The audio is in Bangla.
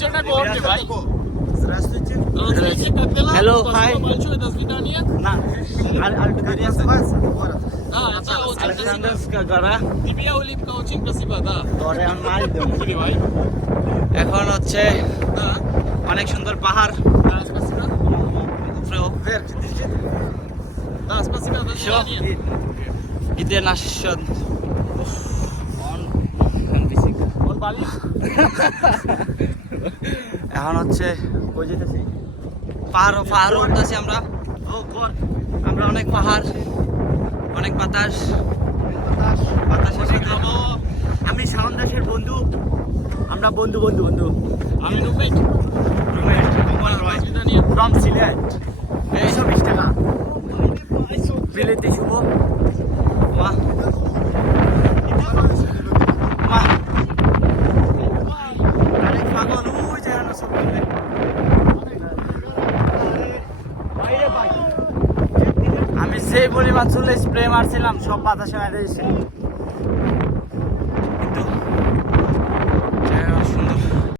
Черногор, vai? Здравствуйте. Здравствуйте, как дела? Hello, Спасибо hi. большое, до свидания. Как называется город? Да, это очень красиво. Александровская гора। Тебе улыбка очень красиво, да. Дরিয়ান মালদম। Перевай. এখন হচ্ছে Да, অনেক সুন্দর পাহাড়। да, спасибо. Вверх держи. Да, спасибо, до Все. свидания. Иди наш счет. Он болит? এখন হচ্ছে কই যেতেছি পাহাড় উঠতেছি আমরা আমরা অনেক পাহাড় অনেক বাতাস বাতাসের সাথে আমি শাওন দাসের বন্ধু আমরা বন্ধু আমি রুমেট। রুমেশ কমল До রয় свидания. ফ্রম সিলেট 120 টাকা বিলেতে শুভ মা মা আরে পাগল ওই যে হানো সব করবে আমি সেই পরিমাণ চুলে স্প্রে মারছিলাম সব বাতাসে মেরে দিয়েছে